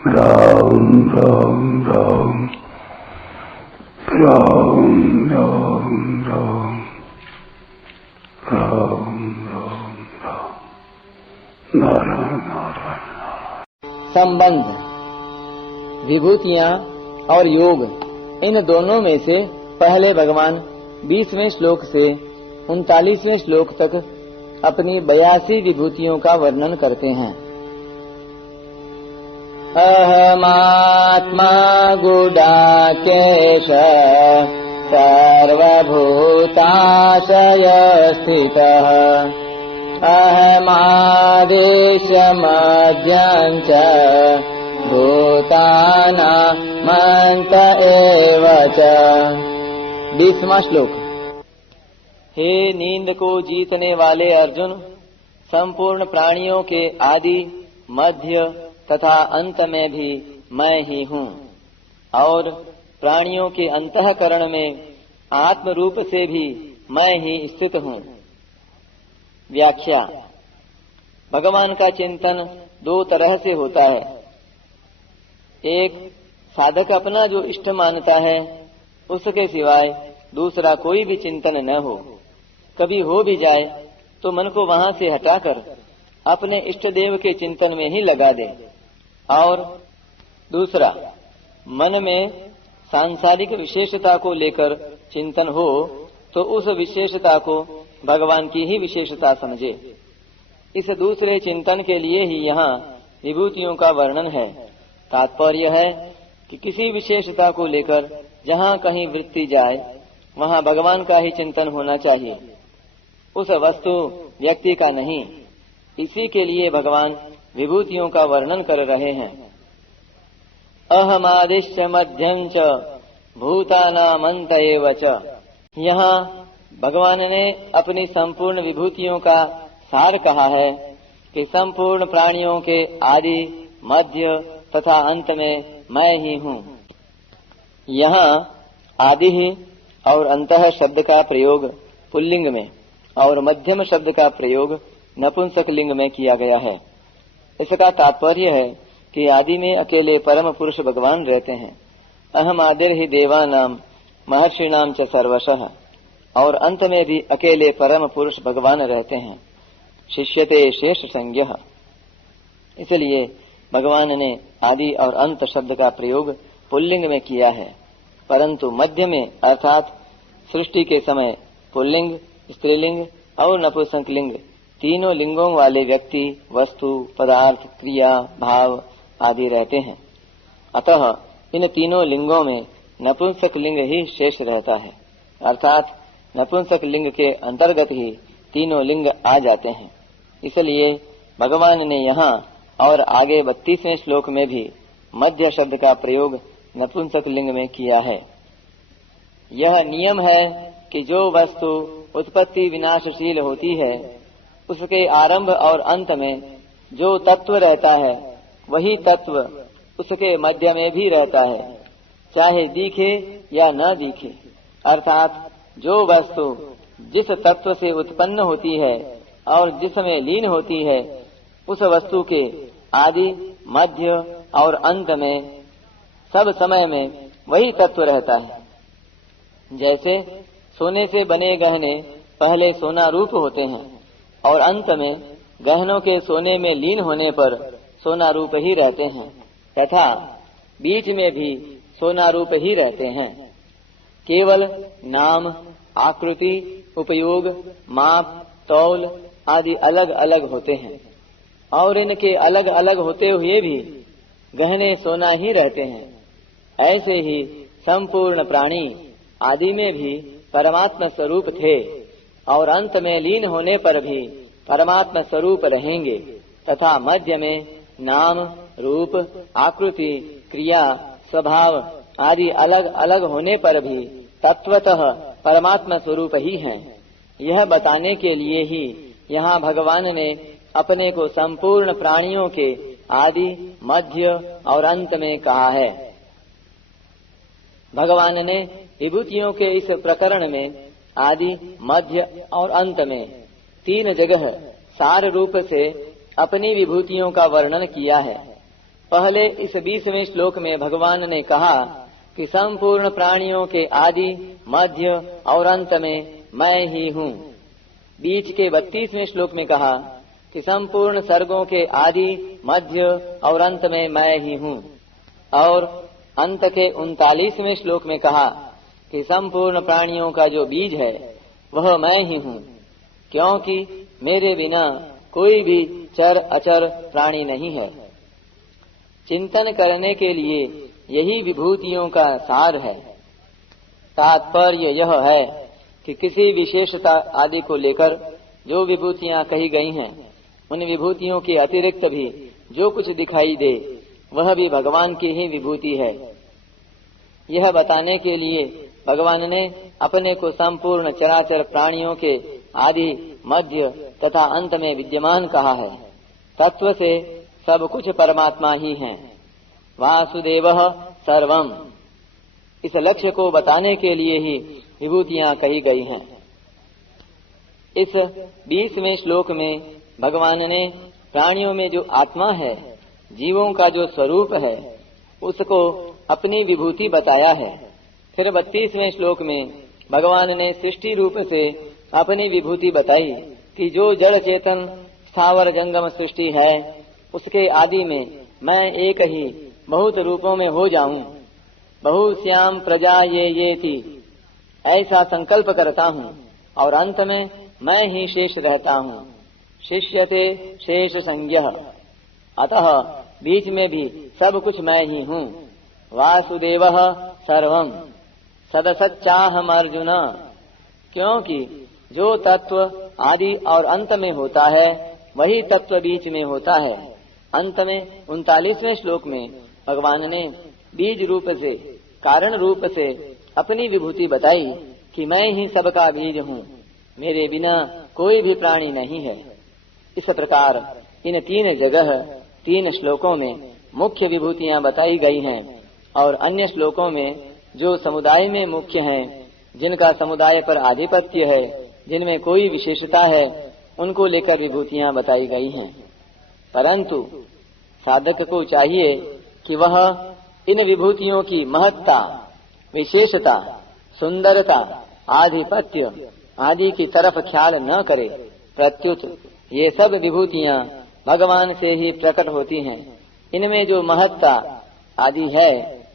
राम राम राम राम राम राम राम राम राम नारायण नारायण। संबंध विभूतियां और योग, इन दोनों में से पहले भगवान 20वें श्लोक से 39वें श्लोक तक अपनी 82 विभूतियों का वर्णन करते हैं। अहमात्मा गुडाकेश सर्वभूताशय स्थितः अहमादेश मध्यं च भूतानामन्त एव च। 20वां श्लोक। हे नींद को जीतने वाले अर्जुन, संपूर्ण प्राणियों के आदि, मध्य तथा अंत में भी मैं ही हूँ, और प्राणियों के अंतःकरण में आत्म रूप से भी मैं ही स्थित हूँ। व्याख्या। भगवान का चिंतन दो तरह से होता है। एक, साधक अपना जो इष्ट मानता है उसके सिवाय दूसरा कोई भी चिंतन न हो। कभी हो भी जाए तो मन को वहां से हटाकर अपने इष्ट देव के चिंतन में ही लगा दे। और दूसरा, मन में सांसारिक विशेषता को लेकर चिंतन हो तो उस विशेषता को भगवान की ही विशेषता समझे। इस दूसरे चिंतन के लिए ही यहाँ विभूतियों का वर्णन है। तात्पर्य है कि किसी विशेषता को लेकर जहाँ कहीं वृत्ति जाए वहाँ भगवान का ही चिंतन होना चाहिए, उस वस्तु व्यक्ति का नहीं। इसी के लिए भगवान विभूतियों का वर्णन कर रहे हैं। अहमादिश्च मध्यं च भूतानामन्त एव च। यहाँ भगवान ने अपनी संपूर्ण विभूतियों का सार कहा है कि संपूर्ण प्राणियों के आदि, मध्य तथा अंत में मैं ही हूँ। यहाँ आदि ही और अंतः शब्द का प्रयोग पुल्लिंग में और मध्यम शब्द का प्रयोग नपुंसक लिंग में किया गया है। इसका तात्पर्य है कि आदि में अकेले परम पुरुष भगवान रहते हैं। अहम आदिर ही देवानाम महर्षिणाम च सर्वशः, और अंत में भी अकेले परम पुरुष भगवान रहते हैं। शिष्यते शेष संज्ञः। इसलिए भगवान ने आदि और अंत शब्द का प्रयोग पुल्लिंग में किया है, परंतु मध्य में अर्थात सृष्टि के समय पुल्लिंग, स्त्रीलिंग और नपुंसकलिंग तीनों लिंगों वाले व्यक्ति, वस्तु, पदार्थ, क्रिया, भाव आदि रहते हैं। अतः इन तीनों लिंगों में नपुंसक लिंग ही शेष रहता है, अर्थात नपुंसक लिंग के अंतर्गत ही तीनों लिंग आ जाते हैं। इसलिए भगवान ने यहाँ और आगे 32वें श्लोक में भी मध्य शब्द का प्रयोग नपुंसक लिंग में किया है। यह नियम है कि जो वस्तु उत्पत्ति विनाशशील होती है उसके आरंभ और अंत में जो तत्व रहता है वही तत्व उसके मध्य में भी रहता है, चाहे दिखे या न दिखे। अर्थात जो वस्तु जिस तत्व से उत्पन्न होती है और जिसमें लीन होती है उस वस्तु के आदि, मध्य और अंत में सब समय में वही तत्व रहता है। जैसे सोने से बने गहने पहले सोना रूप होते हैं और अंत में गहनों के सोने में लीन होने पर सोना रूप ही रहते हैं, तथा बीच में भी सोना रूप ही रहते हैं। केवल नाम, आकृति, उपयोग, माप, तौल आदि अलग अलग होते हैं, और इनके अलग अलग होते हुए भी गहने सोना ही रहते हैं। ऐसे ही संपूर्ण प्राणी आदि में भी परमात्मा स्वरूप थे और अंत में लीन होने पर भी परमात्मा स्वरूप रहेंगे, तथा मध्य में नाम, रूप, आकृति, क्रिया, स्वभाव आदि अलग अलग होने पर भी तत्वतः परमात्मा स्वरूप ही हैं। यह बताने के लिए ही यहाँ भगवान ने अपने को संपूर्ण प्राणियों के आदि, मध्य और अंत में कहा है। भगवान ने विभूतियों के इस प्रकरण में आदि, मध्य और अंत में 3 जगह सार रूप से अपनी विभूतियों का वर्णन किया है। पहले इस 20वें श्लोक में भगवान ने कहा कि संपूर्ण प्राणियों के आदि, मध्य और अंत में मैं ही हूँ। बीच के 32वें श्लोक में कहा कि संपूर्ण सर्गों के आदि, मध्य और अंत में मैं ही हूँ। और अंत के 39वें श्लोक में कहा कि संपूर्ण प्राणियों का जो बीज है वह मैं ही हूँ, क्योंकि मेरे बिना कोई भी चर अचर प्राणी नहीं है। चिंतन करने के लिए यही विभूतियों का सार है। तात्पर्य यह है कि किसी विशेषता आदि को लेकर जो विभूतियां कही गई हैं, उन विभूतियों के अतिरिक्त भी जो कुछ दिखाई दे वह भी भगवान की ही विभूति है। यह बताने के लिए भगवान ने अपने को संपूर्ण चराचर प्राणियों के आदि, मध्य तथा अंत में विद्यमान कहा है। तत्व से सब कुछ परमात्मा ही है। वासुदेवः सर्वम, इस लक्ष्य को बताने के लिए ही विभूतियां कही गई हैं। इस 20वें श्लोक में भगवान ने प्राणियों में जो आत्मा है, जीवों का जो स्वरूप है, उसको अपनी विभूति बताया है। फिर 32वें श्लोक में भगवान ने सृष्टि रूप से अपनी विभूति बताई कि जो जड़ चेतन स्थावर जंगम सृष्टि है, उसके आदि में मैं एक ही बहुत रूपों में हो जाऊं। बहुश्याम प्रजा ये थी, ऐसा संकल्प करता हूँ और अंत में मैं ही शेष रहता हूँ। शिष्यते शेष संज्ञः, अतः बीच में भी सब कुछ मैं ही हूँ। वासुदेवः सर्वम सदसच्चाहम अर्जुन, क्योंकि जो तत्व आदि और अंत में होता है वही तत्व बीच में होता है। अंत में 39वें श्लोक में भगवान ने बीज रूप से, कारण रूप से अपनी विभूति बताई कि मैं ही सबका बीज हूँ, मेरे बिना कोई भी प्राणी नहीं है। इस प्रकार इन 3 जगह 3 श्लोकों में मुख्य विभूतियां बताई गई हैं और अन्य श्लोकों में जो समुदाय में मुख्य हैं, जिनका समुदाय पर आधिपत्य है, जिनमें कोई विशेषता है, उनको लेकर विभूतियां बताई गई हैं। परंतु साधक को चाहिए कि वह इन विभूतियों की महत्ता, विशेषता, सुंदरता, आधिपत्य आदि की तरफ ख्याल न करे। प्रत्युत ये सब विभूतियां भगवान से ही प्रकट होती हैं। इनमें जो महत्ता आदि है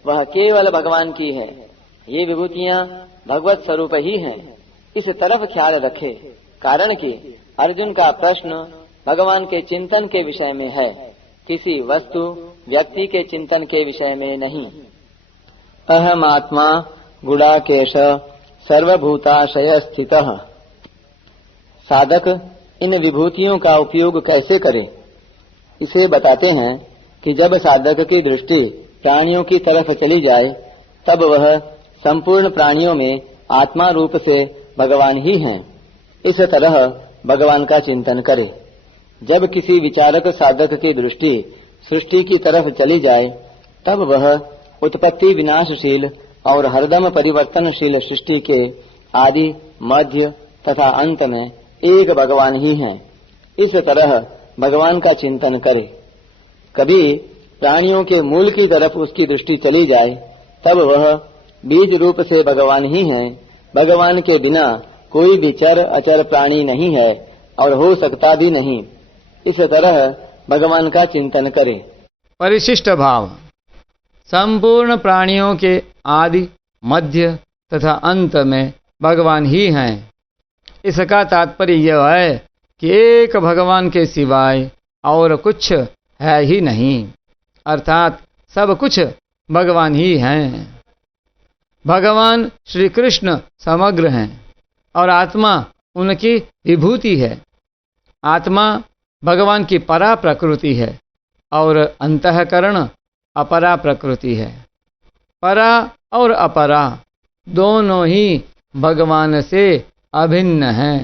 वह केवल भगवान की है। ये विभूतियां भगवत स्वरूप ही हैं, इस तरफ ख्याल रखे। कारण कि अर्जुन का प्रश्न भगवान के चिंतन के विषय में है, किसी वस्तु व्यक्ति के चिंतन के विषय में नहीं। अहम आत्मा गुडाकेश सर्वभूताशय स्थितः। साधक इन विभूतियों का उपयोग कैसे करे, इसे बताते हैं कि जब साधक की दृष्टि प्राणियों की तरफ चली जाए, तब वह संपूर्ण प्राणियों में आत्मा रूप से भगवान ही हैं। इस तरह भगवान का चिंतन करे। जब किसी विचारक साधक की दृष्टि सृष्टि की तरफ चली जाए, तब वह उत्पत्ति विनाशशील और हरदम परिवर्तनशील सृष्टि के आदि, मध्य तथा अंत में एक भगवान ही हैं। इस तरह भगवान का चिंतन करे। कभी प्राणियों के मूल की तरफ उसकी दृष्टि चली जाए, तब वह बीज रूप से भगवान ही हैं। भगवान के बिना कोई भी चर अचर प्राणी नहीं है और हो सकता भी नहीं। इस तरह भगवान का चिंतन करे। परिशिष्ट भाव। संपूर्ण प्राणियों के आदि, मध्य तथा अंत में भगवान ही हैं। इसका तात्पर्य यह है कि एक भगवान के सिवाय और कुछ है ही नहीं, अर्थात सब कुछ भगवान ही हैं। भगवान श्री कृष्ण समग्र हैं और आत्मा उनकी विभूति है। आत्मा भगवान की परा प्रकृति है और अंतःकरण अपरा प्रकृति है। परा और अपरा दोनों ही भगवान से अभिन्न हैं।